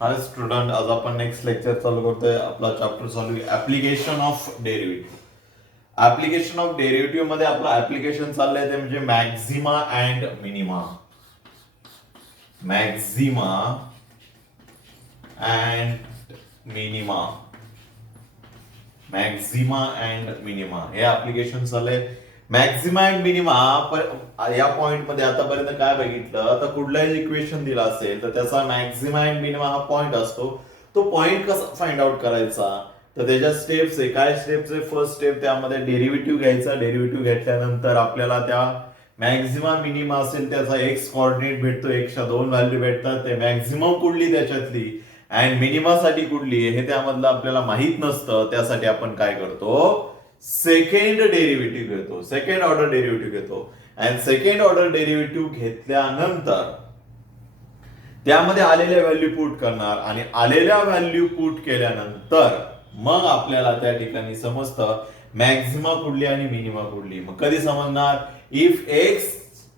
हाय student, आज आपण next lecture चालू करतोय. आपला चॅप्टर चालू आहे application of derivative. Application of derivative मध्ये आपलं ऍप्लिकेशन चाललंय ते म्हणजे Maxima and minima. Maxima and minima. Maxima and minima हे ऍप्लिकेशन चाललंय. मॅक्झिमा अँड मिनिमा या पॉइंट मध्ये आतापर्यंत काय बघितलं तर कुठलाही इक्वेशन दिला असेल तर त्याचा मॅक्झिमा अँड मिनिमा हा पॉइंट असतो. तो पॉइंट कसा फाइंड आउट करायचा तर त्याच्या स्टेप्स आहे. काय स्टेप्स आहे? फर्स्ट स्टेप त्यामध्ये डेरिव्हेटिव्ह घ्यायचा. डेरिव्हेटिव्ह घेतल्यानंतर आपल्याला त्या मॅक्झिमा मिनिमा असेल त्याचा एक्स कॉर्डिनेट भेटतो. एकशा दोन व्हॅल्यू भेटतात. ते मॅक्झिमम कुठली त्याच्यातली अँड मिनिमासाठी कुठली हे त्यामधलं आपल्याला माहित नसतं. त्यासाठी आपण काय करतो? सेकंड डेरिव्हेटिव्ह घेतो. सेकंड ऑर्डर डेरिव्हेटिव्ह घेतो. अँड सेकंड ऑर्डर डेरिव्हेटिव्ह घेतल्यानंतर त्यामध्ये आलेल्या व्हॅल्यू पुट करणार आणि आलेल्या व्हॅल्यू पुट केल्यानंतर मग आपल्याला त्या ठिकाणी समजतं मॅक्झिमा कुठली आणि मिनिमा कुठली. मग कधी समजणार? इफ एक्स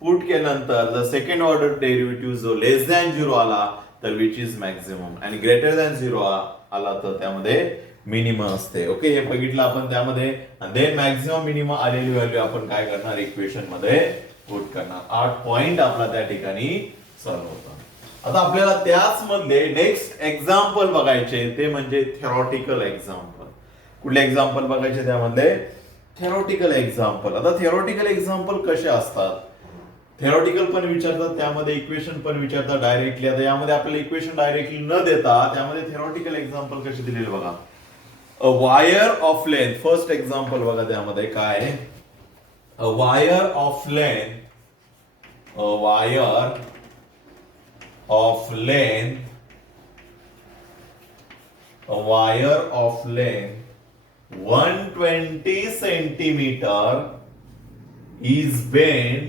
पुट केल्यानंतर जर सेकंड ऑर्डर डेरिव्हेटिव्ह जो लेस दॅन झिरो आला तर विच इज मॅक्झिमम आणि ग्रेटर दॅन झिरो आला तर त्यामध्ये मिनिमम असते. ओके, हे बघितलं आपण त्यामध्ये. देन मॅक्झिमम मिनिमम आलेली व्हॅल्यू आपण काय करणार? इक्वेशन मध्ये पुट करणार. 8 पॉइंट आपला त्या ठिकाणी सॉल्व्ह होता. आता आपल्याला त्याच मधले नेक्स्ट एक्झाम्पल बघायचे ते म्हणजे थेरॉटिकल एक्झाम्पल. कुठले एक्झाम्पल बघायचे त्यामध्ये? Theoretical example. आता थेरॉटिकल एक्झाम्पल कसे असतात? थेरॉटिकल पण विचारतात, त्यामध्ये इक्वेशन पण विचारतात डायरेक्टली. आता यामध्ये आपल्याला इक्वेशन डायरेक्टली न देता त्यामध्ये थेरॉटिकल एक्झाम्पल कसे दिलेले बघा. A wire of length. First example बघा त्यामध्ये काय? A wire of length. A wire of length, a wire of length 120 centimeter is bent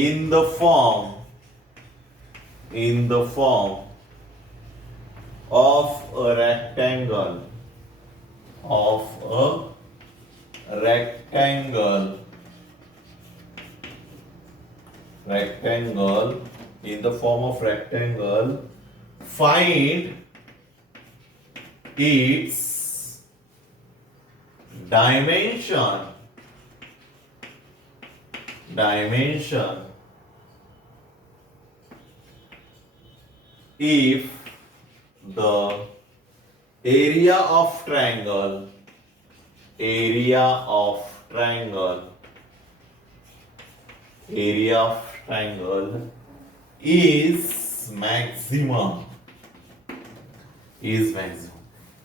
in the form of a rectangle in the form of rectangle. Find its dimension if the area of triangle is maximum.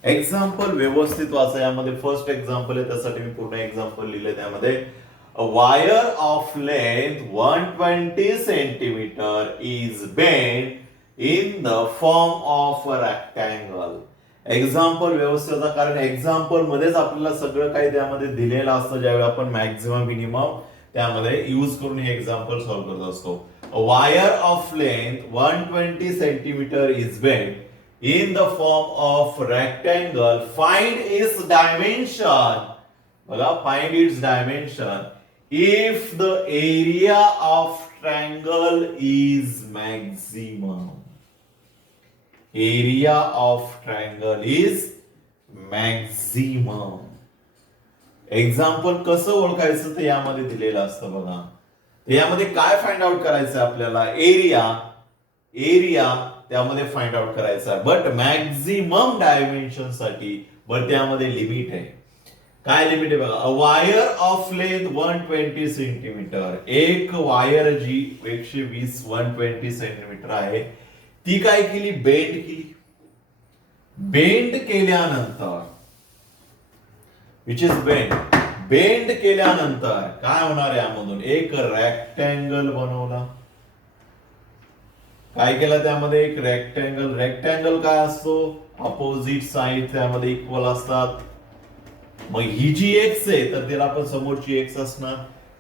Example व्यवस्थित वाचा. यामध्ये first example आहे त्यासाठी मी पूर्ण example लिहिले. त्यामध्ये a wire of length 120 centimetre is bend in the form of a rectangle. Example व्यवस्थित, कारण एक्झाम्पल मध्येच आपल्याला सगळं काही त्यामध्ये दिलेलं असतं. ज्यावेळी आपण मॅक्झिमम मिनिमम त्यामध्ये यूज करून हे एक्झाम्पल सॉल्व्ह करत असतो. A wire of length 120 centimetre is bend in the form of rectangle. Find its dimension. बघा, find its dimension if the area of triangle is maximum. Area of triangle is maximum. Example कसं ओळखायचं ते यामध्ये दिलेलं असतं बघा. यामध्ये काय फाइंड आउट करायचं आपल्याला? एरिया त्यामध्ये फाइंड आउट करायचा. बट मॅक्झिमम डायमेन्शन साठी बट त्यामध्ये लिमिट आहे. काय लिमिट आहे बघा? A wire of length 120 centimetre. एक वायर जी 120 सेंटीमीटर आहे ती काय केली? बेंड केल्यानंतर विच इज बेंड केल्यानंतर काय होणार? यामधून एक रेक्टँगल बनवला. काय केलं त्यामध्ये? एक रेक्टँगल काय असतो? अपोजिट साइड त्यामध्ये इक्वल असतात. मग ही जी एक्स आहे तर त्याला आपण समोरची एक्स असणार.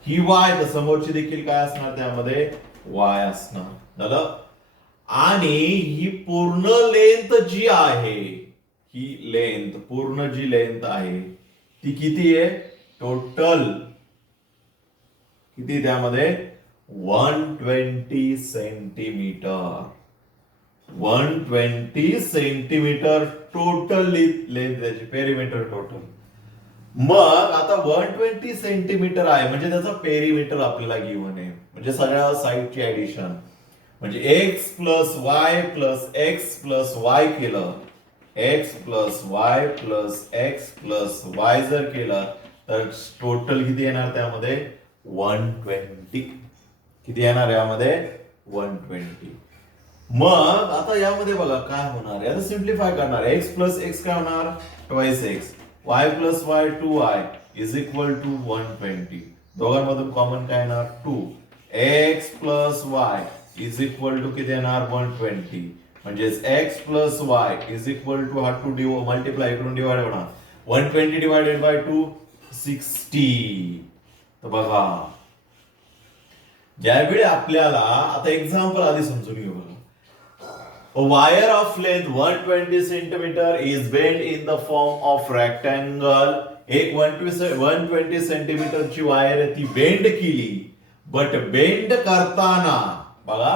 ही वाय तर समोरची देखील काय असणार? त्यामध्ये वाय असणार. झालं. आणि ही पूर्ण लेंथ जी आहे, ही लेंथ पूर्ण जी लेंथ आहे ती किती आहे? टोटल किती त्यामध्ये? 120 सेंटीमीटर. 120 सेंटीमीटर टोटल लेंथ त्याची, पेरिमीटर टोटल. मग आता 120 सेंटीमीटर आहे म्हणजे त्याचा पेरिमीटर आपल्याला गिव्हन आहे, म्हणजे सगळ्या साईडची ऍडिशन. म्हणजे x plus y plus x plus y केलं, x plus y plus x plus y जर केलं तर टोटल किती येणार त्यामध्ये? 120. किती येणार यामध्ये? 120. मग आता यामध्ये बघा काय होणार, याला सिम्प्लिफाय करणार. एक्स प्लस एक्स काय होणार? Twice x. Y plus y 2y is equal to 120. दोघांमधून कॉमन काय येणार? 2. X plus y is equal to किती येणार? 120. म्हणजेच x plus y is equal to हा 2 मल्टिप्लाय करून डिवाइड होणार. 120 डिवाइडेड बाय 2 60. तर बघा ज्यावेळी आपल्याला आता एक्झाम्पल आधी समजून घेऊ. A wire of length 120 centimeter is bent in the form of rectangle. एक 120 सेंटीमीटरची वायर ती बेंड केली, बट बेंड करताना बघा,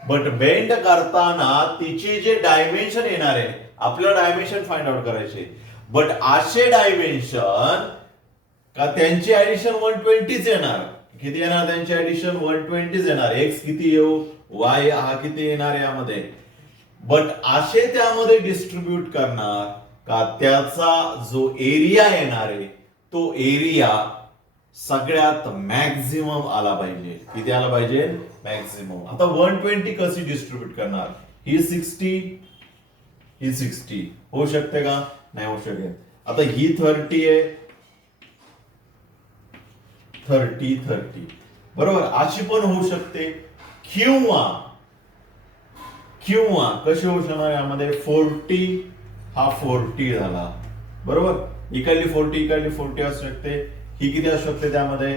बट बेंड करताना तिचे जे डायमेन्शन येणार आहे, आपल्याला डायमेन्शन फाइंड आउट करायचे. बट असे डायमेन्शन का त्यांची ऍडिशन 120 येणार. किती येणार त्यांची ऍडिशन? 120 येणार. एक्स किती येऊ, वाय हा किती येणार यामध्ये. बट असे त्यामध्ये डिस्ट्रीब्यूट करणार का त्याचा जो एरिया येणार आहे तो एरिया सगळ्यात मॅक्झिमम आला पाहिजे. किती आला पाहिजे? मॅक्झिमम. आता 120 कशी डिस्ट्रीब्यूट करणार? ही 60, ही 60 होऊ शकते का? नाही होऊ शकेल. आता ही 30 आहे, 30 बरोबर, अशी पण होऊ शकते. किंवा कशी होऊ शकणार यामध्ये? 40 हा 40 झाला बरोबर, इकडली 40 असू शकते. ही किती असू शकते त्यामध्ये?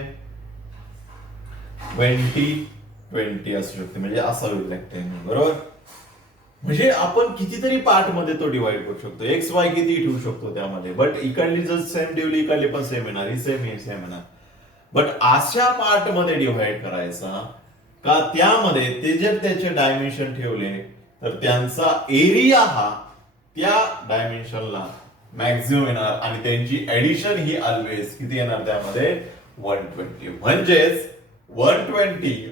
20 असू शकते. म्हणजे असा होईल रेक्टँगल बरोबर. म्हणजे आपण कितीतरी पार्ट मध्ये तो डिवाइड करू शकतो. एक्स वाय किती ठेवू शकतो त्यामध्ये. बट इकडली जर सेम ठेवली, इकडली पण सेम येणार, ही सेम येणार. बट अशा पार्ट मध्ये डिव्हाइड करायचा का त्यामध्ये ते जर त्याचे डायमेन्शन ठेवले तर त्यांचा एरिया हा त्या डायमेन्शनला मॅक्झिमम येणार आणि त्यांची ऍडिशन ही ऑलवेज किती येणार त्यामध्ये? 120. म्हणजेच 120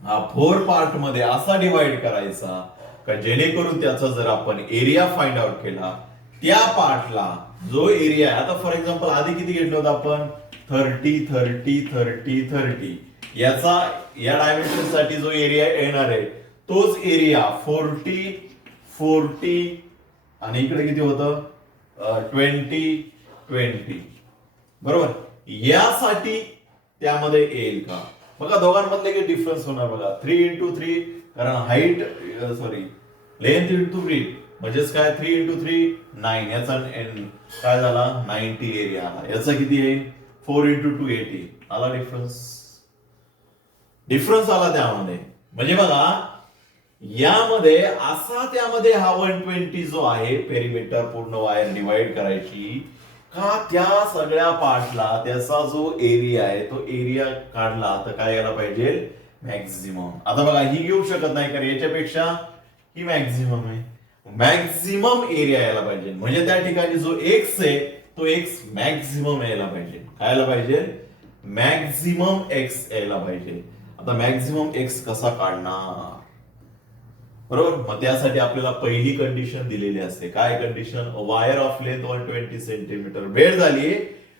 हा 4 पार्ट मध्ये असा डिवाइड करायचा का जेणेकरून त्याचा जर आपण एरिया फाइंड आउट केला, त्या पार्टला जो एरिया आहे, आता फॉर एक्झाम्पल आधी किती घेतलं होतं आपण? 30 याचा या डायमेन्शन साठी जो एरिया येणार आहे तोच एरिया 40 आणि इकडे किती होतं? 20 बरोबर. यासाठी त्यामध्ये येईल का? बघा दोघांमधले काही डिफरन्स होणार बघा. 3x3 कारण हाईट लेंथ इंटू ब्रीथ म्हणजेच काय? 3x3 9. याचा काय झाला? 90 एरिया आला. याचा किती येईल? 4x2 80 आला. डिफरन्स आला त्यामध्ये. म्हणजे बघा यामध्ये असा त्यामध्ये हा 120 जो आहे पेरिमीटर पूर्ण वायर डिवाइड करायची का त्या सगळ्या पार्टला त्याचा जो एरिया आहे तो एरिया काढला तर काय यायला पाहिजे? मॅक्झिमम. आता बघा ही घेऊ शकत नाही कारण याच्यापेक्षा ही मॅक्झिमम आहे. मॅक्झिमम एरिया यायला पाहिजे. म्हणजे त्या ठिकाणी जो एक्स आहे तो एक्स मॅक्झिमम यायला पाहिजे. काय यायला पाहिजे? मॅक्झिमम एक्स यायला पाहिजे. आता मॅक्झिमम एक्स कसा काढणार बरोबर. मग त्यासाठी आपल्याला पहिली कंडिशन दिलेली असते. काय condition? Wire of length 120 centimetre bed झाली.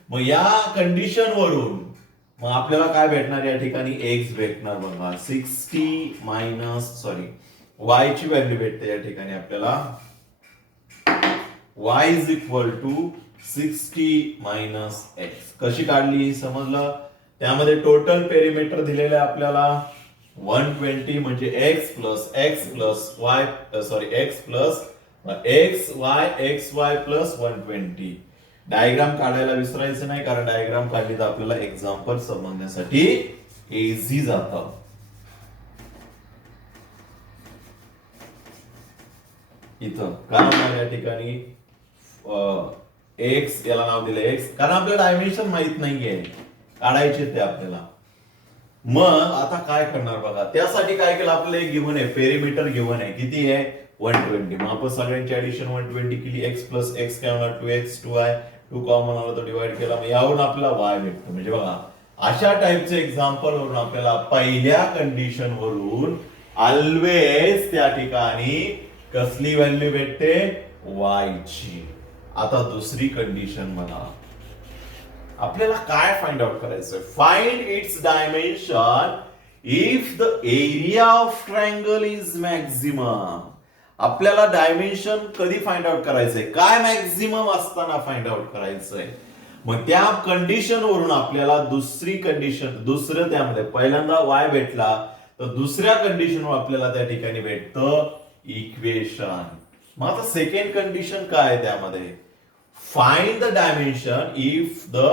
मग या कंडिशन वरून मग आपल्याला काय भेटणार या ठिकाणी? एक्स भेटणार बघा. 60 वाय ची व्हॅल्यू भेटते या ठिकाणी आपल्याला. y is equal to 60 minus x. कशी काढली समजलं. त्यामध्ये टोटल पेरिमीटर दिलेलं आहे आपल्याला 120 म्हणजे x plus y plus 120. Diagram काढायला विसरायचं नाही कारण डायग्राम काढली तर आपल्याला एक्झाम्पल समजण्यासाठी इझी जातं. इथं काय होणार या ठिकाणी? एक्स याला नाव दिलं एक्स कारण आपल्याला डायमेन्शन माहित नाहीये, काढायचे ते आपल्याला. मग आता काय करणार बघा, त्यासाठी काय केलं आपल्याला एक गिव्हन आहे, पेरिमीटर गिव्हन आहे, किती आहे 120. मग आपण सगळ्यांची ऍडिशन 120 केली, एक्स प्लस एक्स काय होणार 2x 2y, 2 कॉमन आला तर डिवाइड केला, मग यावरून आपल्याला y भेटतो. म्हणजे बघा अशा टाइपचे एक्झाम्पल वरून आपल्याला पहिल्या कंडिशन वरून ऑलवेज त्या ठिकाणी कसली व्हॅल्यू भेटते, y ची. आता दुसरी कंडिशन बघा, आपल्याला काय फाइंड आउट करायचंय, find its dimension if the area of triangle is maximum. आपल्याला डायमेन्शन कधी फाइंड आउट करायचंय, काय मॅक्झिमम असताना फाइंड आउट करायचंय. मग त्या कंडिशन वरून आपल्याला दुसरी कंडिशन, दुसरं त्यामध्ये पहिल्यांदा y भेटला, तर दुसऱ्या कंडिशनवर आपल्याला त्या ठिकाणी भेटतं इक्वेशन. मग आता सेकंड कंडिशन काय आहे त्यामध्ये, find the dimension if the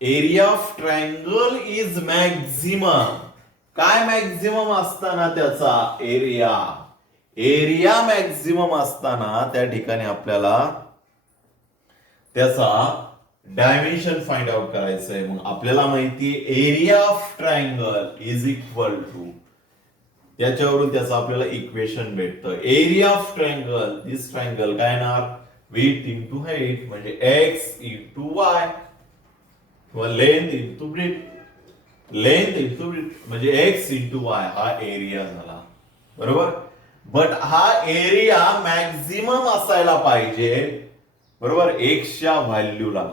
area of triangle is maximum. काय मॅक्झिमम असताना त्याचा एरिया मॅक्झिमम असताना त्या ठिकाणी आपल्याला त्याचा डायमेन्शन फाइंड आउट करायचंय. मग आपल्याला माहितीये area of triangle is equal to, त्याच्यावरून त्याचं आपल्याला इक्वेशन भेटतं. Area of triangle, this triangle काय येणार, width into height म्हणजे x into y किंवा length into width म्हणजे x into y हा एरिया झाला, बरोबर. बट हा एरिया मॅक्झिमम असायला पाहिजे, बरोबर, x च्या व्हॅल्यूला.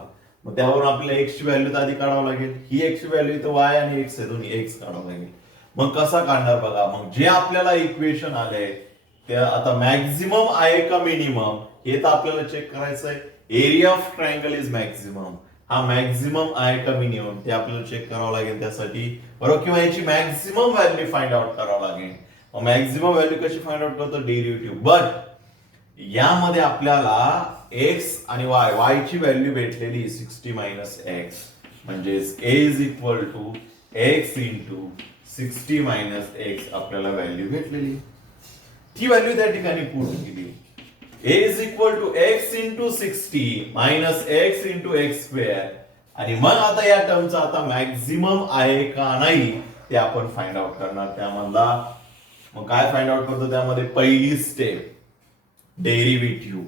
मग त्यावरून आपल्याला x ची व्हॅल्यू तर आधी काढावं लागेल, ही x ची व्हॅल्यू तर y आणि x आहे, दोन्ही x काढावं लागेल. मग कसा काढणार बघा, मग जे आपल्याला इक्वेशन आले ते आता मॅक्झिमम आहे का मिनिमम हे तर आपल्याला चेक करायचं आहे. Area of triangle is maximum, हा मॅक्झिमम आहे का मिनिमम ते आपल्याला चेक करावं लागेल त्यासाठी, बरोबर. किंवा याची मॅक्झिमम व्हॅल्यू फाइंड आउट करावं लागेल. मग मॅक्झिमम व्हॅल्यू कशी फाइंड आउट करतो, डेरिव्हेटिव्ह. बट यामध्ये आपल्याला एक्स आणि वाय ची व्हॅल्यू भेटलेली 60 मायनस एक्स, म्हणजेच a is equal to x into 60 minus x आपल्याला व्हॅल्यू भेटलेली. ती व्हॅल्यू त्या ठिकाणी पुट केली, a is equal to x into 60 minus x into x square. आणि मग आता या टर्मचा आता मॅक्झिमम आहे का नाही ते आपण फाइंड आउट करणार त्यामधला. मग काय फाइंड आउट करतो त्यामध्ये, पहिली स्टेप डेरिव्हेटिव्ह.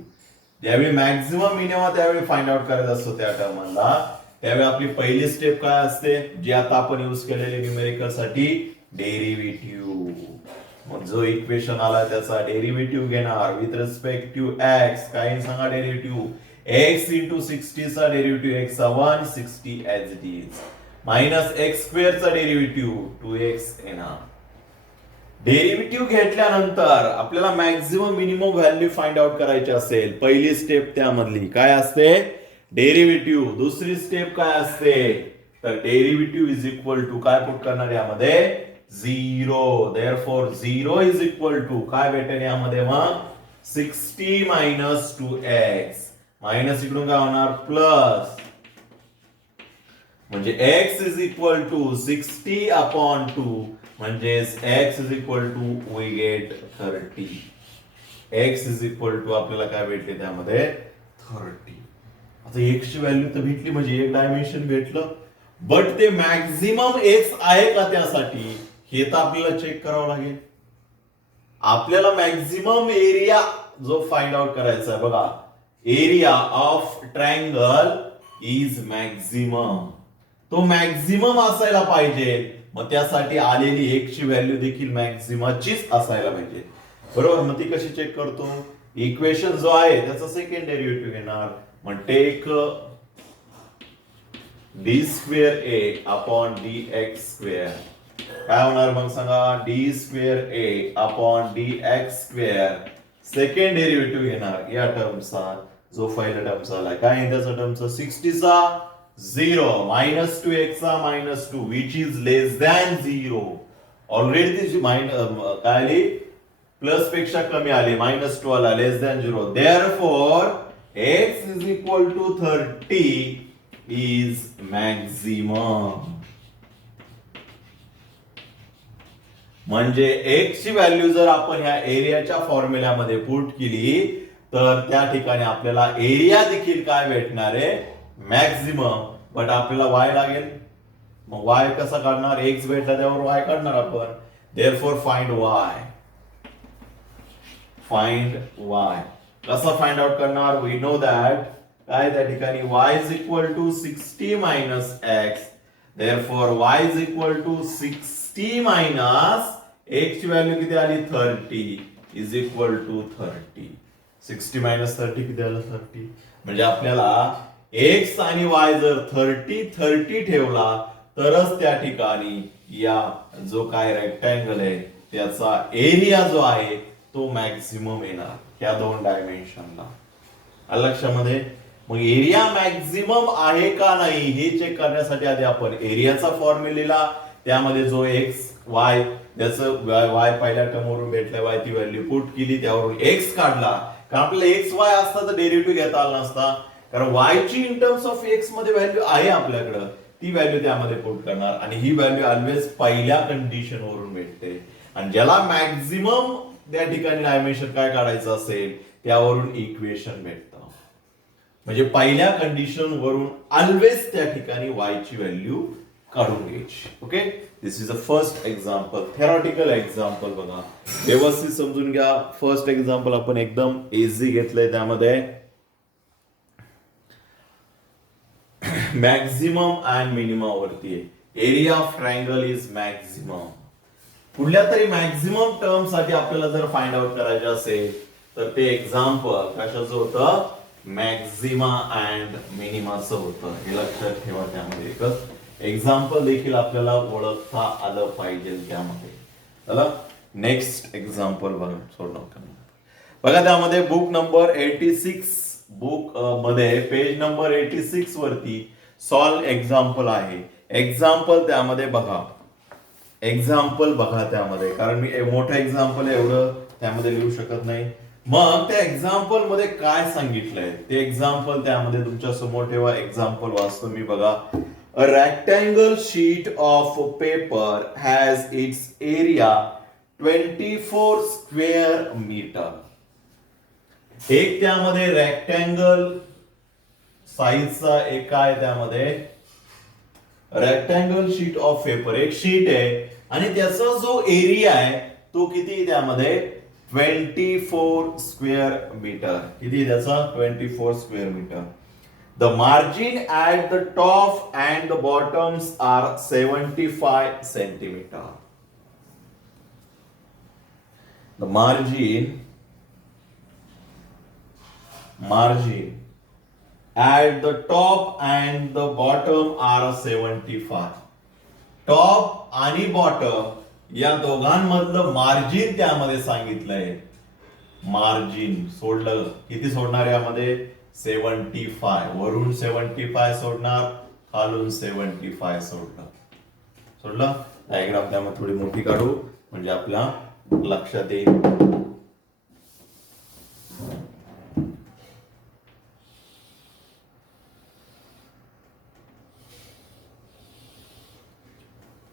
ज्यावेळी मॅक्झिमम मिनिमम त्यावेळी फाइंड आउट करायचा असतो त्या टर्मला, त्यावेळी आपली पहिली स्टेप काय असते, जी आता आपण यूज केलेली न्यूमेरिकल साठी, डेरिव्हेटिव्ह. मग जो इक्वेशन आला त्याचा डेरिव्हेटिव्ह घेणार विथ रिस्पेक्ट टू एक्स. काय सांगा डेरिव्हेटिव्ह, एक्स इंटू 60 चा डेरिव्हेटिव्ह एक्स चा 160 as it is, minus x square चा डेरिव्हेटिव्ह 2x येणार. डेरिव्हेटिव्ह घेतल्यानंतर आपल्याला maximum minimum value find out करायची असेल, पहिली स्टेप त्यामधली काय असते, डेरिव्हेटिव्ह. दुसरी स्टेप काय असते, तर डेरिव्हेटिव्ह इज इक्वल टू काय पुट करणार यामध्ये, 0. Therefore 0 is equal to काय भेटेल यामध्ये, मग 60 मायनस 2x, मायनस इकडून काय होणार प्लस, म्हणजे x is equal to 60 upon 2 म्हणजेच x is equal to we get 30. x is equal to आपल्याला काय भेटले त्यामध्ये 30. आता x ची व्हॅल्यू तर भेटली, म्हणजे एक डायमेन्शन भेटलं. बट ते मॅक्झिमम x आहे का त्यासाठी हे तर आपल्याला चेक करावं लागेल. आपल्याला मॅक्झिमम एरिया जो फाइंड आउट करायचा आहे बघा, area of triangle is maximum, तो मॅक्झिमम असायला पाहिजे. मग त्यासाठी आलेली एक ची व्हॅल्यू देखील मॅक्झिमचीच असायला पाहिजे, बरोबर. मग ती कशी चेक करतो, इक्वेशन जो आहे त्याचा सेकंड डेरिव्हेटिव्ह घेणार. मग take d square A upon d x square, काय होणार मग सांगा, d square A upon d x square. Second derivative घेणार या टर्मचा, जो पहिल्या टर्मचा आला काय त्याचा टर्मचा 60 चा 0 मायनस 2x चा minus 2 which is less than 0. Already ती काय आली, प्लस पेक्षा कमी आली, मायनस 2 आला, less than 0. Therefore x is equal to 30 is maximum. म्हणजे x ची व्हॅल्यू जर आपण ह्या एरियाच्या फॉर्म्युल्यामध्ये पुट केली तर त्या ठिकाणी आपल्याला एरिया देखील काय भेटणार आहे, मॅक्झिमम. बट आपल्याला y लागेल, मग वाय कसा काढणार, एक्स भेटला त्यावर वाय काढणार आपण. Therefore find y. Find y कसा फाइंड आउट करणार, वी नो दॅट काय त्या ठिकाणी y is equal to 60 minus x. Therefore y is equal to 60 minus x ची व्हॅल्यू किती आली 30 इज इक्वल टू 30. 60 मायनस 30 किती आलं 30. म्हणजे आपल्याला x आणि y जर 30 ठेवला तरच त्या ठिकाणी या जो काय रेक्टँगल आहे त्याचा एरिया जो आहे तो मॅक्झिमम येणार या दोन डायमेन्शनला. लक्षामध्ये. मग एरिया मॅक्झिमम आहे का नाही हे चेक करण्यासाठी आधी आपण एरियाचा फॉर्म्युला त्यामध्ये जो एक्स वाय त्याचं वाय पहिल्या टर्मवरून भेटल्या वाय ती व्हॅल्यू पुट केली त्यावरून एक्स काढला. कारण आपल्याला एक्स वाय असता तर डेरिव्हेटिव्ह घेता आला नसता. कारण वाय ची इन टर्म्स ऑफ एक्स मध्ये व्हॅल्यू आहे आपल्याकडं ती व्हॅल्यू त्यामध्ये पुट करणार आणि ही व्हॅल्यू ऑलवेज पहिल्या कंडिशन वरून भेटते. आणि ज्याला मॅक्झिमम त्या ठिकाणी डायमेन्शन काय काढायचं असेल त्यावरून इक्वेशन भेटतं. म्हणजे पहिल्या कंडिशन वरून ऑलवेज त्या ठिकाणी y ची व्हॅल्यू काढून घ्यायची. Okay, this is a first example, theoretical example. बघा व्यवस्थित समजून घ्या. फर्स्ट एक्झाम्पल आपण एकदम इझी घेतलंय. त्यामध्ये मॅक्झिमम अँड मिनिमम वरती आहे. Area of triangle is maximum. कुठल्या तरी मॅक्झिमम टर्म साठी आपल्याला जर फाइंड आउट करायचे असेल तर ते एक्झाम्पल कशाचं होतं, मॅक्झिमा अँड मिनिमाचं होतं. हे लक्षात ठेवा. त्यामध्ये एकच एक्झाम्पल देखील आपल्याला ओळखता आलं पाहिजे त्यामध्ये. चला नेक्स्ट एक्झाम्पल बघा. बघा त्यामध्ये बुक नंबर 86 बुक मध्ये पेज नंबर 86 वरती सॉल्व एक्झाम्पल आहे. एक्झाम्पल त्यामध्ये बघा. एक्झाम्पल बघा त्यामध्ये, कारण मी मोठं एक्झाम्पल एवढं त्यामध्ये लिहू शकत नाही. मग त्या एक्झाम्पल मध्ये काय सांगितलंय ते एक्झाम्पल त्यामध्ये तुमच्या समोर ठेवा. एक्झाम्पल वाचतो मी. बघा, a rectangle sheet of paper has its area 24 square metre. एक त्यामध्ये रेक्टँगल साईजचा एक काय त्यामध्ये रेक्टँगल शीट ऑफ पेपर एक शीट आहे आणि त्याचा जो एरिया आहे तो किती त्यामध्ये 24 स्क्वेअर मीटर. किती त्याचा 24 square metre. The margin at the top and the bottoms are 75 centimetre. The margin at the top and the bottom are 75. Top आणि बॉटम या दोघांमधलं मार्जिन त्यामध्ये सांगितलंय. मार्जिन सोडलं किती सोडणार यामध्ये 75. वरून 75 सोडणार, खालून 75 सोडलं. डायग्राम त्यामध्ये थोडी मोठी काढू म्हणजे आपल्या लक्षात येईल.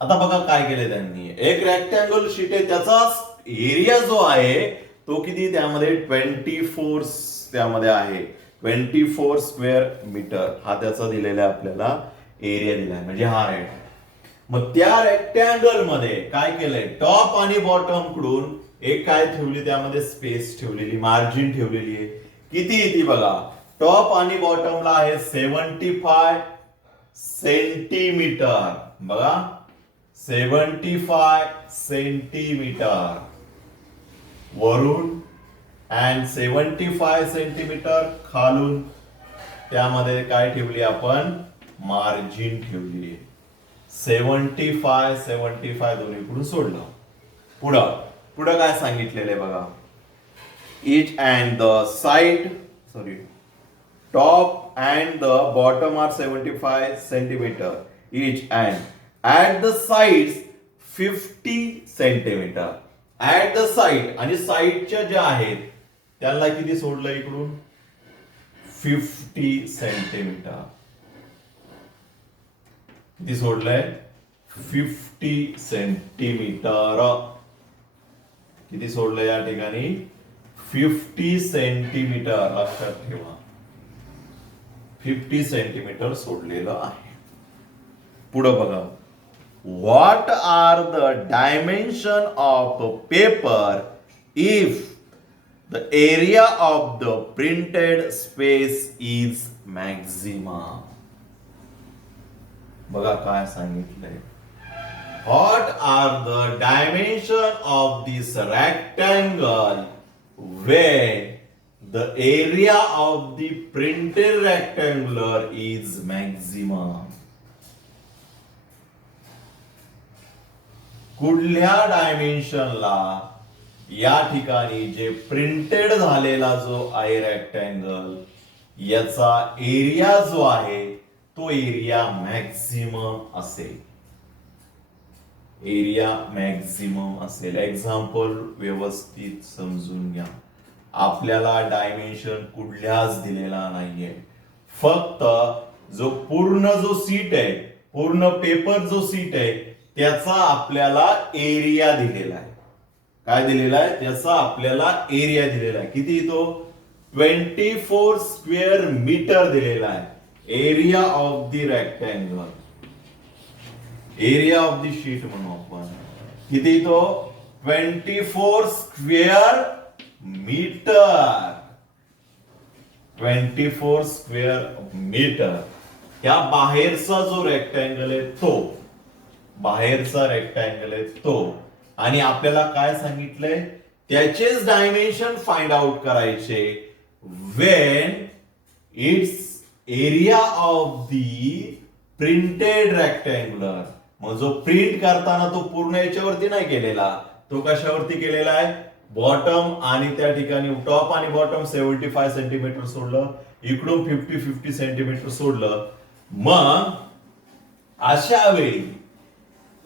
आता बघा काय केलंय त्यांनी. एक रेक्टँगल शीट आहे त्याचा एरिया जो आहे तो किती त्यामध्ये 24 त्यामध्ये आहे. 24 स्क्वेअर मीटर हा त्याचा दिलेला आपल्याला एरिया दिलाय. म्हणजे हा रेट. मग त्या रेक्टँगल मध्ये काय केलंय, टॉप आणि बॉटम कडून एक काय ठेवली त्यामध्ये स्पेस ठेवलेली, मार्जिन ठेवलेली आहे. किती ती बघा. टॉप आणि बॉटमला आहे 75 सेंटीमीटर. बघा 75 सेंटीमीटर वरून अँड 75 सेंटीमीटर खालून. त्यामध्ये काय ठेवली आपण, मार्जिन ठेवली. 75 दोन्हीकडून सोडलं. पुढं काय सांगितलेलं बघा. Each and the side top and the bottom are 75 centimetre each and at the sides 50 centimetre. At the side आणि साइडच्या ज्या आहेत त्यांना किती सोडलं इकडून 50 सेंटीमीटर. किती सोडलंय 50 सेंटीमीटर. किती सोडलं या ठिकाणी 50 सेंटीमीटर. लक्षात ठेवा 50 सेंटीमीटर सोडलेलं आहे. पुढं बघा. What are the dimension of paper if the area of the printed space is maximum. बघा काय सांगितलंय. What are the dimension of this rectangle when the area of the printed rectangular is maximum? कुठल्या डायमेन्शनला या ठिकाणी जे printed झालेला जो आहे रेक्टँगल याचा एरिया जो आहे तो एरिया मॅक्झिमम असेल. एरिया मॅक्झिमम असेल. एक्झाम्पल व्यवस्थित समजून घ्या. आपल्याला डायमेन्शन कुठल्याच दिलेला नाहीये. फक्त जो पूर्ण जो सीट आहे, पूर्ण पेपर जो सीट आहे त्याचा आपल्याला एरिया दिलेला आहे. काय दिलेला आहे? त्याचा आपल्याला एरिया दिलेला आहे. किती तो 24 स्क्वेअर मीटर दिलेला आहे. Area of the rectangle, area of the sheet म्हणू आपण. किती तो 24 स्क्वेअर मीटर. 24 square metre. त्या बाहेरचा जो रेक्टँगल आहे तो, बाहेरचा रेक्टँगल आहे तो. आणि आपल्याला काय सांगितलंय? त्याचेच डायमेन्शन फाइंड आउट करायचे when it's area of the printed rectangular. मग जो प्रिंट करताना तो पूर्ण याच्यावरती नाही केलेला, तो कशावरती केलेला आहे? बॉटम आणि त्या ठिकाणी टॉप आणि बॉटम 75 सेंटीमीटर सोडलं, इकडून 50 सेंटीमीटर सोडलं. मग अशा वेळी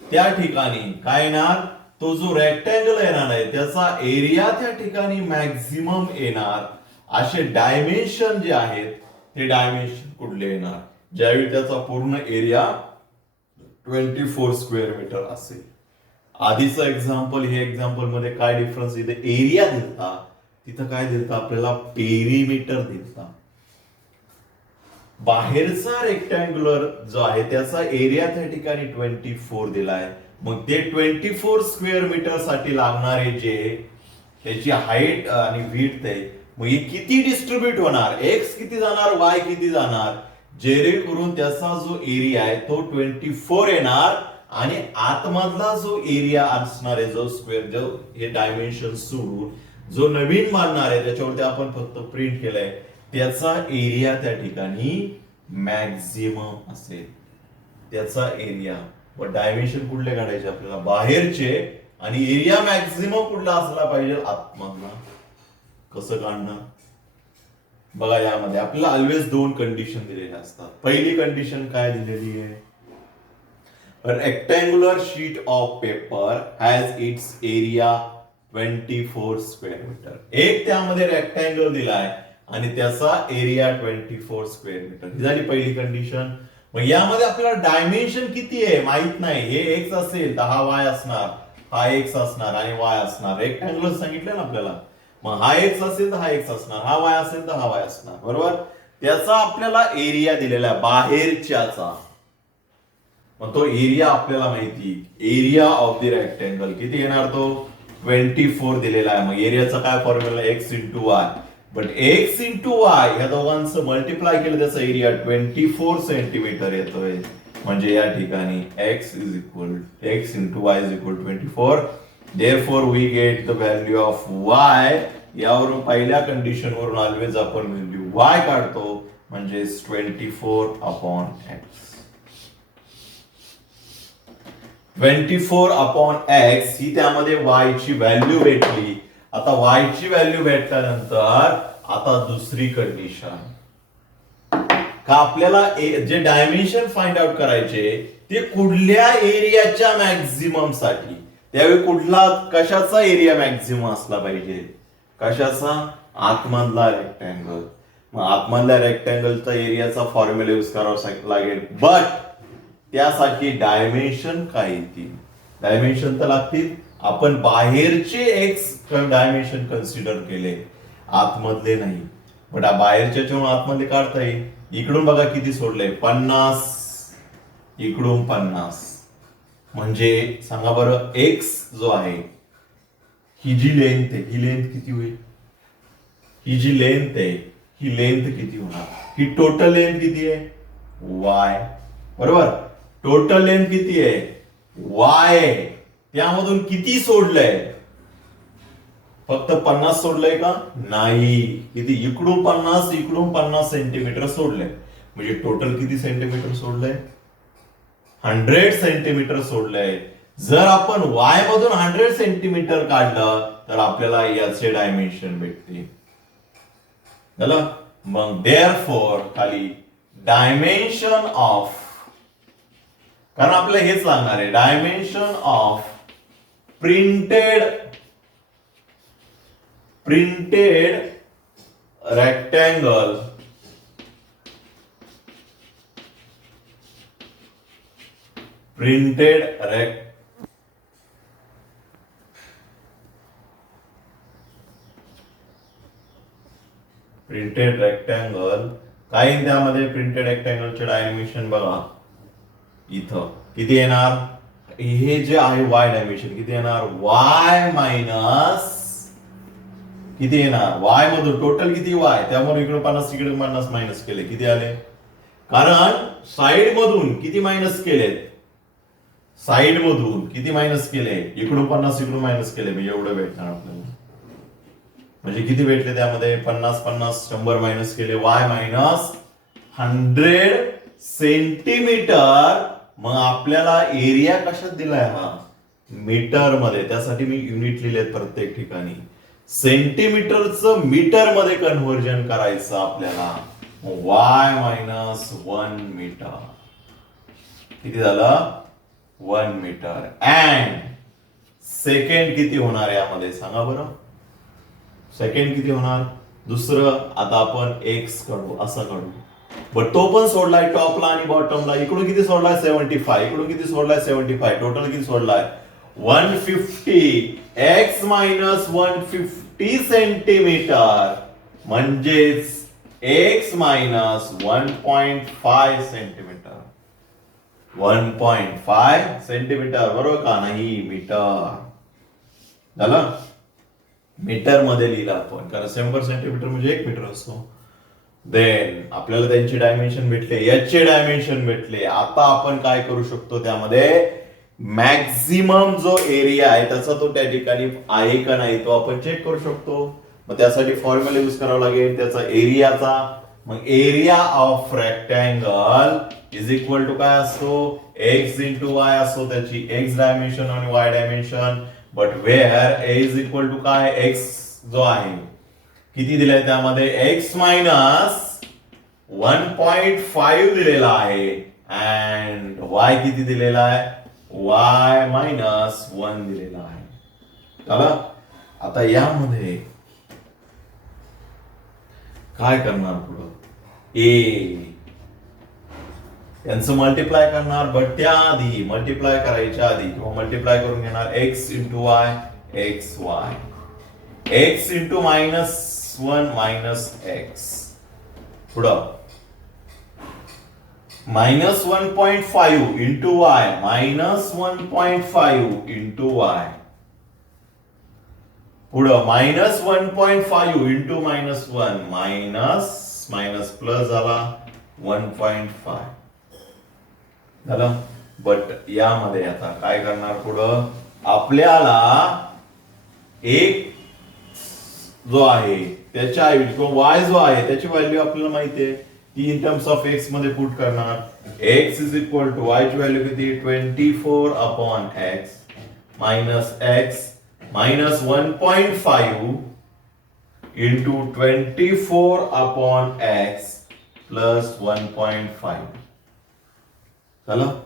त्या ठिकाणी काय येणार? तो जो रेक्टँगल येणार आहे त्याचा एरिया त्या ठिकाणी मॅक्झिमम येणार. असे डायमेन्शन जे आहेत ते डायमेन्शन कुठले येणार? ज्यावेळी त्याचा पूर्ण एरिया 24 स्क्वेअर मीटर असेल. आधीचं एक्झाम्पल, हे एक्झाम्पल मध्ये काय डिफरन्स? इथे एरिया दिलता, तिथं काय दिलता आपल्याला? पेरीमीटर दिलता. बाहेरचा रेक्टँग्युलर जो आहे त्याचा एरिया त्या ठिकाणी 24 दिलाय. मग ते 24 स्क्वेअर मीटर साठी लागणारे जे त्याची हाईट आणि विड्थ आहे, मग हे किती डिस्ट्रीब्यूट होणार? एक्स किती जाणार, वाय किती जाणार, जेणेकरून त्याचा जो एरिया आहे तो 24 येणार. आणि आतमधला जो एरिया असणार आहे, जो स्क्वेअर, जो हे डायमेन्शन सोडून जो नवीन मानणार आहे त्याच्यावरती आपण फक्त प्रिंट केलंय, त्याचा एरिया त्या ठिकाणी मॅक्झिमम असेल. त्याचा एरिया व डायमेन्शन कुठले काढायचे आपल्याला? बाहेरचे. आणि एरिया मॅक्झिमम कुठला असला पाहिजे? आतमधला. कसं काढणार? बघा, यामध्ये आपल्याला ऑलवेज दोन कंडिशन दिलेल्या असतात. पहिली कंडिशन काय दिलेली आहे? Rectangular sheet of paper has its area 24 square metre. एक त्यामध्ये रेक्टँगल दिलाय आणि त्याचा एरिया 24 स्क्वेअर मीटर. ही झाली पहिली कंडिशन. मग यामध्ये आपल्याला डायमेन्शन किती आहे माहित नाही. हे एक्स असेल तर हा वाय असणार, हा एक्स असणार आणि वाय असणार. रेक्टँग्युलर सांगितलं ना आपल्याला. मग हा एक्स असेल तर हा एक्स असणार, हा वाय असेल तर हा वाय असणार. बरोबर. त्याचा आपल्याला एरिया दिलेला आहे बाहेरच्याचा. मग तो एरिया आपल्याला माहिती, एरिया ऑफ द रेक्टँगल किती येणार? तो 24 दिलेला आहे. मग एरियाचा काय formula? X into Y. But x into Y या दोघांचं मल्टिप्लाय केलं त्याचा एरिया 24 सेंटीमीटर येतोय. म्हणजे या ठिकाणी x into Y is equal 24. Therefore we get the value of y. यावरून पहिल्या कंडिशन वरून ऑलवेज आपण व्हॅल्यू y काढतो, म्हणजे 24/x. 24/x ही त्यामध्ये y ची व्हॅल्यू भेटली. आता y ची व्हॅल्यू भेटल्यानंतर आता दुसरी कंडिशन का आपल्याला जे डायमेन्शन फाइंड आउट करायचे ते कुठल्या एरियाच्या मॅक्झिमम साठी. त्यावेळी कुठला, कशाचा एरिया मॅक्झिमम असला पाहिजे? कशाचा? आतमधला रेक्टँगल. मग आतमधल्या रेक्टँगलचा एरियाचा फॉर्म्युला यूज करावा लागेल. बट त्यासाठी डायमेन्शन काय येतील? डायमेन्शन तर लागतील. आपण बाहेरचे एक्स डायमेन्शन कन्सिडर केले, आतमधले नाही. बट बाहेरच्या आतमध्ये काढता येईल. इकडून बघा किती सोडलंय? 50, इकडून 50. म्हणजे सांगा बरं, एक्स जो आहे, ही जी लेंथ आहे, ही लेंथ किती होईल? ही जी लेंथ आहे, ही लेंथ किती होणार? ही टोटल लेंथ किती आहे? वाय. बरोबर. टोटल लेंथ किती आहे? वाय. त्यामधून किती सोडलंय? फक्त 50 सोडलंय का? नाही. किती? इकडून 50, इकडून 50 सेंटीमीटर सोडलंय. म्हणजे टोटल किती सेंटीमीटर सोडलंय? 100 सेंटीमीटर सोडलंय. जर आपण वाय मधून 100 सेंटीमीटर काढलं तर आपल्याला याचे डायमेन्शन भेटते. झालं? मग देअर फोर खाली डायमेन्शन ऑफ, कारण आपल्याला हेच लागणार आहे, dimension of printed rectangle printed rectangle काय येईल त्यामध्ये? प्रिंटेड रेक्टँगलचे डायमेन्शन बघा इथं किती येणार? हे जे आहे वाय डायमेन्शन किती येणार? वाय मायनस किती येणार? वाय मधून टोटल किती वाय, त्यामुळे इकडे 50 इकडे 50 मायनस केले, किती आले? कारण साइड मधून किती मायनस केलेत? साइड मधून किती मायनस केले? इकडून 50 इकडून मायनस केले, म्हणजे एवढं भेटणार आपल्याला. म्हणजे किती भेटले त्यामध्ये? 50 50 100 मायनस केले, वाय मायनस 100 सेंटीमीटर. मग आपल्याला एरिया कशात दिलाय? हा मीटर मध्ये. त्यासाठी मी युनिट लिहिलेत प्रत्येक ठिकाणी. सेंटीमीटरचं मीटर मध्ये कन्व्हर्जन करायचं आपल्याला. वाय मायनस 1 मीटर किती झालं? 1 मीटर. अँड सेकंड किती होणार यामध्ये सांगा बरं? सेकंड किती होणार? दुसरं आता आपण एक्स काढू, असं काढू. बट तो पण सोडलाय टॉपला आणि बॉटमला. इकडून किती सोडलाय? 75. इकडून किती सोडलाय? 75. टोटल किती सोडलाय? 150. एक्स मायनस 150 सेंटीमीटर म्हणजेच एक्स मायनस 1.5 सेंटीमीटर. 1.5 सेंटीमीटर बरोबर का? नाही, मीटर. झालं? मीटर मध्ये लिहिलं आपण, कारण 100 सेंटीमीटर म्हणजे 1 मीटर असतो. देन आपल्याला त्यांचे डायमेन्शन भेटले, याचे डायमेन्शन भेटले. आता आपण काय करू शकतो? त्यामध्ये मॅक्झिमम जो एरिया आहे त्याचा तो त्या ठिकाणी आहे का नाही तो आपण चेक करू शकतो. मग त्यासाठी फॉर्म्युला यूज करावा लागेल त्याचा एरियाचा. मग area of rectangle is equal to काय असतो? एक्स इंटू वाय असतो. त्याची एक्स डायमेन्शन आणि y dimension. But where A is equal to काय? एक्स जो आहे किती दिलाय त्यामध्ये? एक्स मायनस 1.5 दिलेला आहे. अँड वाय किती दिलेला आहे? वाय मायनस 1 दिलेला आहे. चला आता यामध्ये काय करणार पुढं? ए यांचं मल्टिप्लाय करणार. बट त्याआधी मल्टिप्लाय करायच्या आधी किंवा मल्टिप्लाय करून घेणार x into Y, x Y. X into -1 minus x. पुढं -1.5 इंटू वाय, -1.5 इंटू वाय. पुढं -1.5 इंटू -1 मायनस प्लस झाला 1.5 झालं. बट यामध्ये आता काय करणार? पुढं आपल्याला एक जो आहे त्याच्या ऐवजी किंवा वाय जो आहे त्याची व्हॅल्यू आपल्याला माहिती आहे, ती इन टर्म्स ऑफ एक्स मध्ये पुट करणार. X is equal to y ची व्हॅल्यू किती? 24 upon x minus x minus 1.5 into 24 upon x plus 1.5 झालं.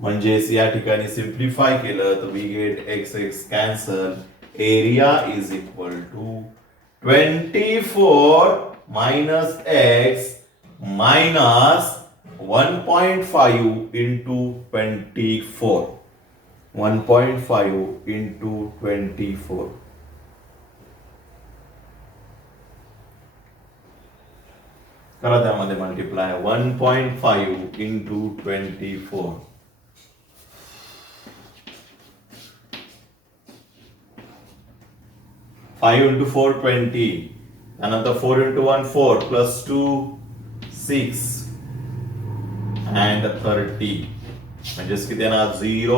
म्हणजेच या ठिकाणी सिम्प्लिफाय केलं तर we get x x cancel. Area is equal to 24 minus x minus 1.5 into 24. 1.5 into 24. करा त्यामध्ये मल्टिप्लाय. 1.5 इंटू 24. 5 into 4 20, त्यानंतर 4 into 1 4 plus 2 6 and 30, म्हणजेच किती ना 0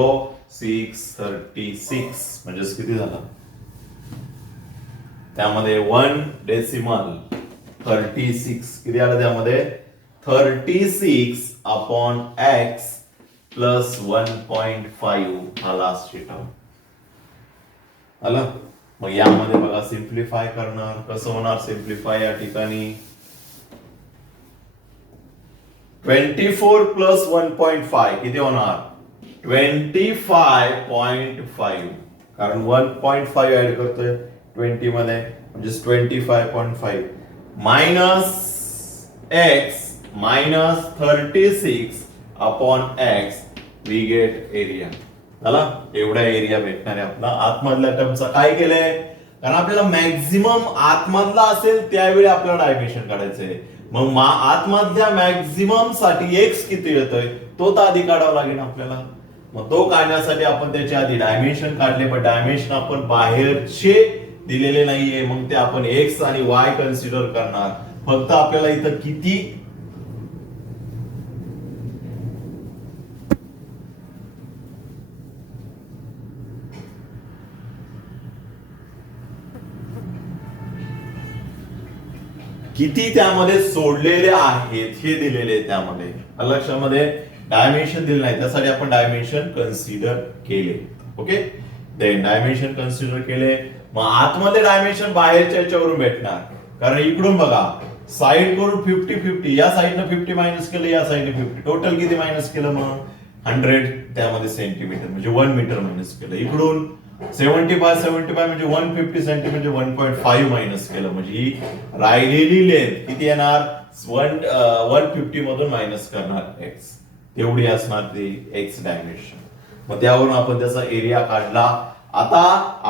6 36, म्हणजेच किती झालं त्यामध्ये 1 डेसिमल 36, किती आलं त्यामध्ये 36 अपॉन x प्लस 1.5 हा लास्ट टर्म आला. मग यामध्ये बघा सिम्प्लिफाय करणार, कसं होणार सिम्प्लिफाय या ठिकाणी 24 प्लस 1.5 किती होणार 25.5, कारण 1.5 ऍड करतोय 20 मध्ये, म्हणजे 25.5 minus x minus 36 upon x, we get area. झाला, एवढा एरिया भेटणार आहे आपला आतमधल्या टर्मचा. काय केलंय, कारण आपल्याला मॅक्झिमम आतमधला असेल त्यावेळी आपल्याला डायमेन्शन काढायचंय. मग आतमधल्या मॅक्झिमम साठी एक्स किती येतोय तो तर आधी काढावा लागेल आपल्याला. मग तो काढण्यासाठी आपण त्याच्या आधी डायमेन्शन काढले, पण डायमेन्शन आपण बाहेरचे दिलेले नाहीये, मग ते आपण एक्स आणि वाय कन्सिडर करणार. फक्त आपल्याला इथं किती किती त्यामध्ये सोडलेले आहेत हे दिलेले त्यामध्ये. लक्षामध्ये डायमेन्शन दिले नाही, त्यासाठी आपण डायमेन्शन कन्सिडर केले. ओके, देन डायमेन्शन कन्सिडर केले. मग आतमध्ये डायमेन्शन बाहेरच्या याच्यावरून भेटणार, कारण इकडून बघा साइड करून 50-50, या साइडनं 50 मायनस केलं, या साइडने 50, टोटल किती मायनस केलं मग 100 त्यामध्ये सेंटीमीटर, म्हणजे 1 मीटर मायनस केलं. इकडून 75 म्हणजे 150 सेंटीमीटर 1.5 मायनस केलं, म्हणजे ही राहिलेली लेंथ किती येणार 150 मधून मायनस करणार एक्स, तेवढी असणार ती एक्स डायमेन्शन. मग त्यावरून आपण त्याचा एरिया काढला. आता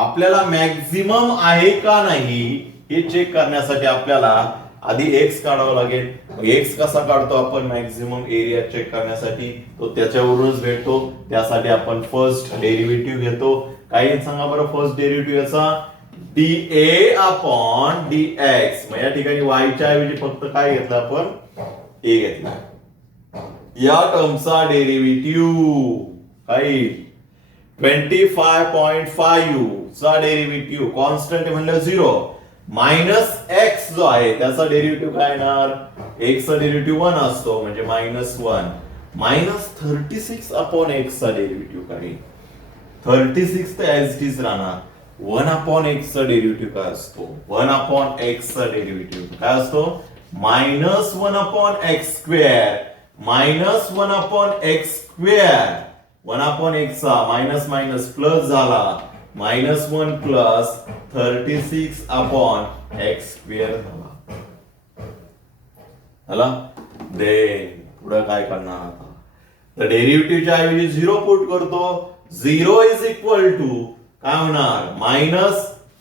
आपल्याला मॅक्झिमम आहे का नाही हे चेक करण्यासाठी आपल्याला आधी एक्स काढावं लागेल. एक्स कसा काढतो आपण मॅक्झिमम एरिया चेक करण्यासाठी, तो त्याच्यावरूनच भेटतो. त्यासाठी आपण फर्स्ट डेरिव्हेटिव्ह घेतो. काय सांगा बरं फर्स्ट डेरिव्हेटिव्ह याचा dA अपॉन dx. मग या ठिकाणी y च्या ऐवजी फक्त काय घेतलं आपण a घेतला. या टर्मचा डेरिव्हेटिव्ह काय 25.5 चा डेरिव्हेटिव्ह कॉन्स्टंट म्हणलं 0 मायनस x जो आहे त्याचा डेरिव्हेटिव्ह काय येणार, x चा डेरिव्हेटिव्ह 1 असतो म्हणजे -1 मायनस 36 अपॉन x चा डेरिव्हेटिव्ह काय 36 तर ऍज इट इज राहणार. 1 अपॉन x चा डेरिव्हेटिव्ह काय असतो, 1 अपॉन x चा डेरिव्हेटिव्ह काय असतो -1 upon x square, -1 upon x square, 1 upon x चा मायनस मायनस प्लस झाला, -1 प्लस 36 अपॉन x स्क्वेअर झाला. देन पुढे काय करणार आता, तर डेरिव्हेटिव्हच्या ऐवजी 0 पुट करतो. 0 इज इक्वल टू काय होणार मायनस,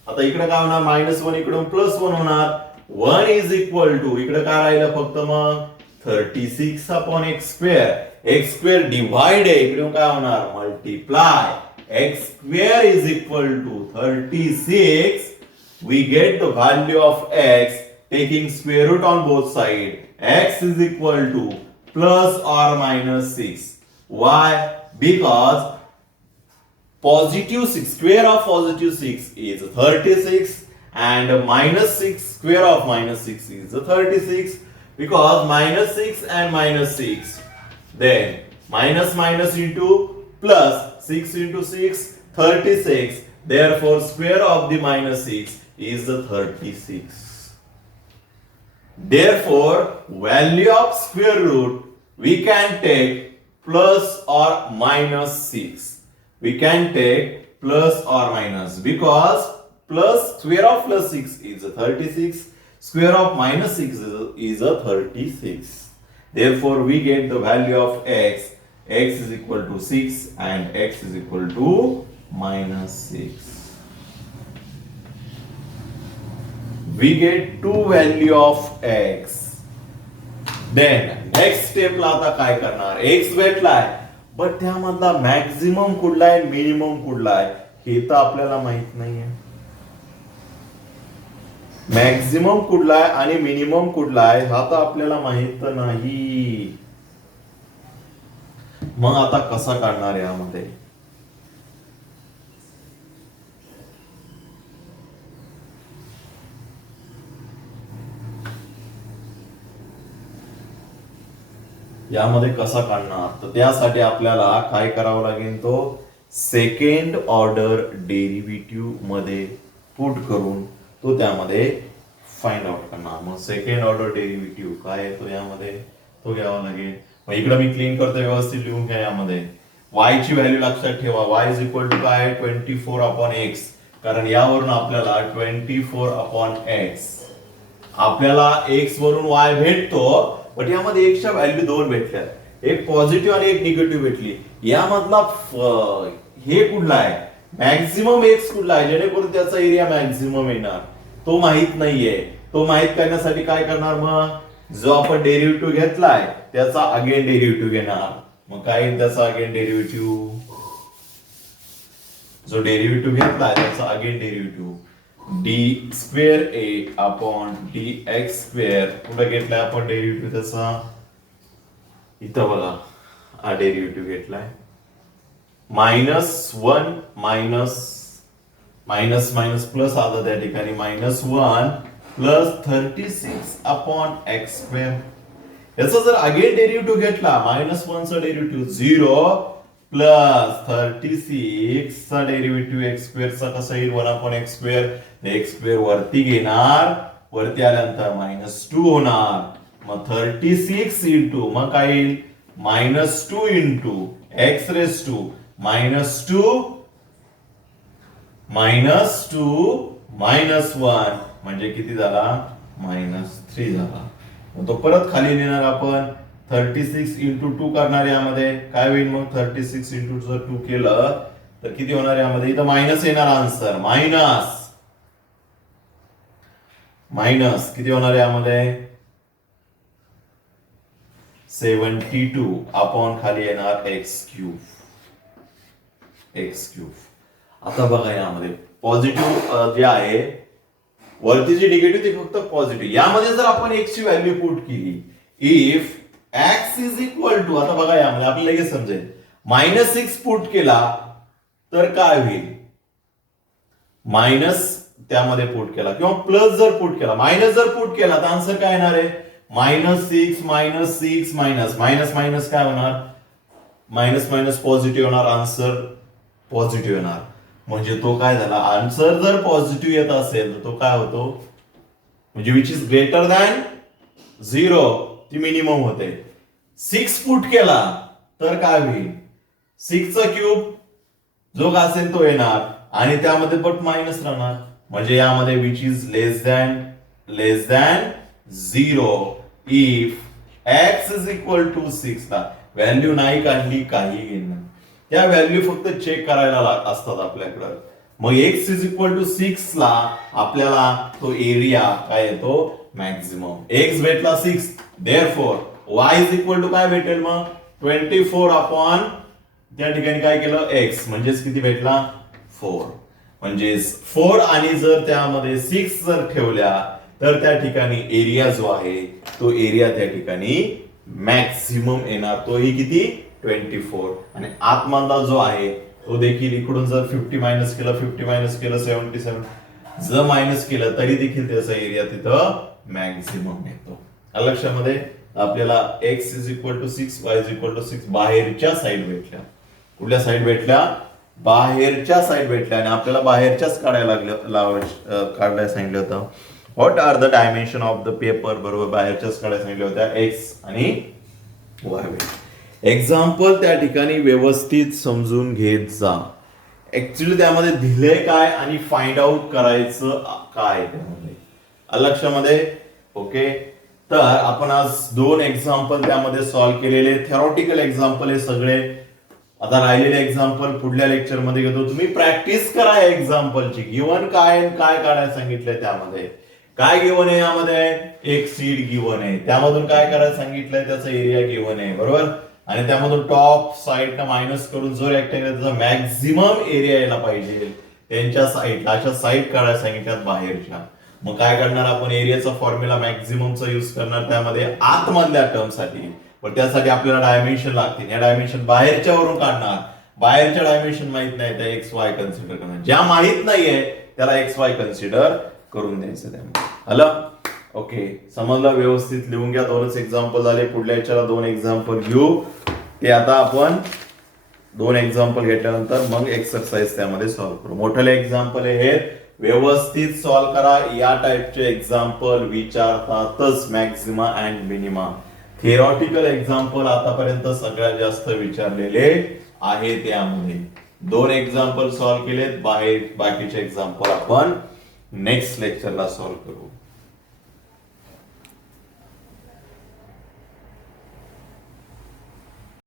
आता इकडे काय होणार -1 इकडून +1 होणार. 1 इज इक्वल टू इकडे काय राहिलं फक्त मग 36 upon x square. x square divide आहे, इकडून काय होणार multiply. x square is equal to 36. We get the value of x taking square root on both sides. X is equal to plus or minus 6. Why? Because positive 6, square of positive 6 is 36 and minus 6, square of minus 6 is 36. Because minus 6 and minus 6, then minus minus into plus 6 into 6 36, therefore square of the minus 6 is the 36. Therefore value of square root we can take plus or minus 6. We can take plus or minus, because plus square of plus 6 is a 36, square of minus 6 is a 36. Therefore we get the value of x is equal to 6 and x is equal to -6. We get two value of x. Then next step ला आता काय करणार, x भेटलाय पण त्यामधला maximum कुठला आहे minimum कुठला आहे हे तर आपल्याला माहित नाहीये. मॅक्झिमम कुठला आहे आणि मिनिमम कुठला आहे हा तर आपल्याला माहित नाही. मग आता कसा काढणार यामध्ये? यामध्ये कसा काढणार? तर त्यासाठी आपल्याला काय करावं लागेल, तो सेकंड ऑर्डर डेरिव्हेटिव्ह मध्ये पुट करून तो त्यामध्ये फाइंड आउट करणार. मग सेकंड ऑर्डर डेरिव्हेटिव्ह काय येतो यामध्ये तो घ्यावा लागेल. मग इकडे मी क्लीन करतो, व्यवस्थित लिहून घ्या. यामध्ये y ची व्हॅल्यू लक्षात ठेवा. y इज इक्वल टू काय? 24/x. कारण यावरून आपल्याला 24/x आपल्याला x वरून y भेटतो. बट यामध्ये x च्या व्हॅल्यू दोन भेटल्या, एक पॉझिटिव्ह आणि एक निगेटिव्ह भेटली. यामधला हे कुठला आहे? मॅक्झिमम x कुठला आहे जेणेकरून त्याचा एरिया मॅक्झिमम येणार, तो माहित नाहीये. तो माहित करण्यासाठी काय करणार? मग जो आपण डेरिव्हेटिव्ह घेतलाय त्याचा अगेन डेरिव्हेटिव्ह घेणार. मग काय त्याचा अगेन डेरिव्हेटिव्ह? जो डेरिव्हेटिव्ह घेतलाय त्याचा again derivative d² upon dx². कुठे घेतलाय आपण डेरिव्हेटिव्ह त्याचा? इथं बघा, हा डेरिव्हेटिव्ह घेतलाय. -1 मायनस मायनस प्लस आलं त्या ठिकाणी. -1 प्लस 36/x². याचा जर अगेन डेरिव्हेटिव्ह घेतला, -1 चा डेरिव्हेटिव्ह 0 प्लस 36 चा डेरिव्हेटिव्ह x² चा कसा येईल? 1/x². x² वरती घेणार, वरती आल्यानंतर -2 होणार. मग 36 इंटू मग काय येईल? -2 इंटू x⁻² -1 म्हणजे किती झाला? -3 झाला. मग तो परत खाली लिहिणार आपण. 36 इंटू 2 करणार यामध्ये काय होईल? मग 36 इंटू जर 2 केलं तर किती होणार यामध्ये? इथं मायनस येणार आन्सर. मायनस किती होणार यामध्ये? 72 अपॉन खाली येणार x³. आता बघा यामध्ये पॉझिटिव्ह जे आहे, वरती जी निगेटिव्ह ती फक्त पॉझिटिव्ह. यामध्ये जर आपण x ची व्हॅल्यू पुट केली, if x is equal to, आता बघा यामध्ये आपल्याला लगेच समजेल, -6 पुट केला तर काय होईल? मायनस त्यामध्ये पुट केला किंवा प्लस जर पुट केला, मायनस जर पुट केला तर आन्सर काय येणार आहे? -6 मायनस मायनस काय होणार? मायनस मायनस पॉझिटिव्ह होणार, आन्सर पॉझिटिव्ह येणार. म्हणजे तो काय झाला? आन्सर जर पॉझिटिव्ह येत असेल तर तो काय होतो? म्हणजे विच इज ग्रेटर दॅन 0, ती मिनिमम होते. 6 पुट केला तर काय होईल? 6 चा क्यूब जो असेल तो येणार आणि त्यामध्ये पण मायनस राहणार. म्हणजे यामध्ये which is less than 0 if x is equal to 6 ला व्हॅल्यू नाही काढली काही घेणं, त्या व्हॅल्यू फक्त चेक करायला असतात आपल्याकडं. मग x इज इक्वल टू 6 ला आपल्याला तो एरिया काय येतो? मॅक्झिमम. x भेटला 6, therefore y is equal to काय भेटेल? मग 24 अपॉन त्या ठिकाणी काय केलं? x म्हणजेच किती भेटला? 4. म्हणजे 4 आणि जर त्यामध्ये 6 जर ठेवल्या तर त्या ठिकाणी एरिया जो आहे तो एरिया त्या ठिकाणी मॅक्सिमम येणार. तोही किती? 24. आणि आतमधला जो आहे तो देखील इकडून जर 50 मायनस केलं 77, जर मायनस केलं तरी देखील त्याचा एरिया तिथं मॅक्सिमम येतो. लक्षामध्ये आपल्याला x is equal to 6, y is equal to 6 बाहेरच्या साईड भेटल्या. कुठल्या साईड भेटल्या? बाहेरच्या साईड भेटल्या. आणि आपल्याला बाहेरच्याच काढायला काढायला सांगितलं होतं. What are the dimension of the paper? बरोबर, बाहेरच्याच काढायला सांगितल्या होत्या, x आणि y. एक्झाम्पल त्या ठिकाणी व्यवस्थित समजून घेत जा. ऍक्च्युली त्यामध्ये दिलंय काय आणि फाइंड आउट करायचं काय त्यामध्ये लक्षामध्ये. ओके, तर आपण आज 2 एक्झाम्पल त्यामध्ये सॉल्व्ह केलेले. थेरॉटिकल एक्झाम्पल हे सगळे. आता राहिलेले एक्झाम्पल पुढल्या लेक्चर मध्ये घेतो. तुम्ही प्रॅक्टिस करा एक्झाम्पलची. गिवन काय काढायला सांगितलंय त्यामध्ये. काय गिवन आहे यामध्ये? एक सीड गिवन आहे. त्यामधून काय करायला सांगितलंय? त्याचा एरिया गिवन आहे, बरोबर. आणि त्यामधून टॉप साईडनं मायनस करून जो रेक्टेंगल त्याचा मॅक्झिमम एरिया यायला पाहिजे त्यांच्या साईडला अशा साईड काढायला सांगितल्यात बाहेरच्या. मग काय करणार आपण एरियाचा फॉर्म्युला मॅक्झिममचा युज करणार त्यामध्ये आतमधल्या टर्मसाठी. पण त्यासाठी आपल्याला डायमेन्शन लागतील. या डायमेन्शन बाहेरच्या वरून काढणार. बाहेरच्या डायमेन्शन माहित नाही त्या एक्स वाय कन्सिडर करणार. ज्या माहित नाहीये त्याला एक्स वाय कन्सिडर करून द्यायचं त्यामध्ये. आलं? ओके, समजलं? व्यवस्थित लिहून घ्या. 2च एक्झाम्पल झाले. पुढल्या याच्याला 2 एक्झाम्पल घेऊ. ते आता आपण 2 एक्झाम्पल घेतल्यानंतर मग एक्सरसाइज त्यामध्ये सॉल्व्ह करू. मोठे एक्झाम्पल हे व्यवस्थित सॉल्व्ह करा. या टाइपचे एक्झाम्पल विचारतातच maxima and minima. Theoretical example आतापर्यंत सगळ्यात जास्त विचारलेले आहे. त्यामध्ये 2 एक्झाम्पल सॉल्व्ह केलेत. बाकीचे एक्झाम्पल आपण नेक्स्ट लेक्चरला सॉल्व्ह करू.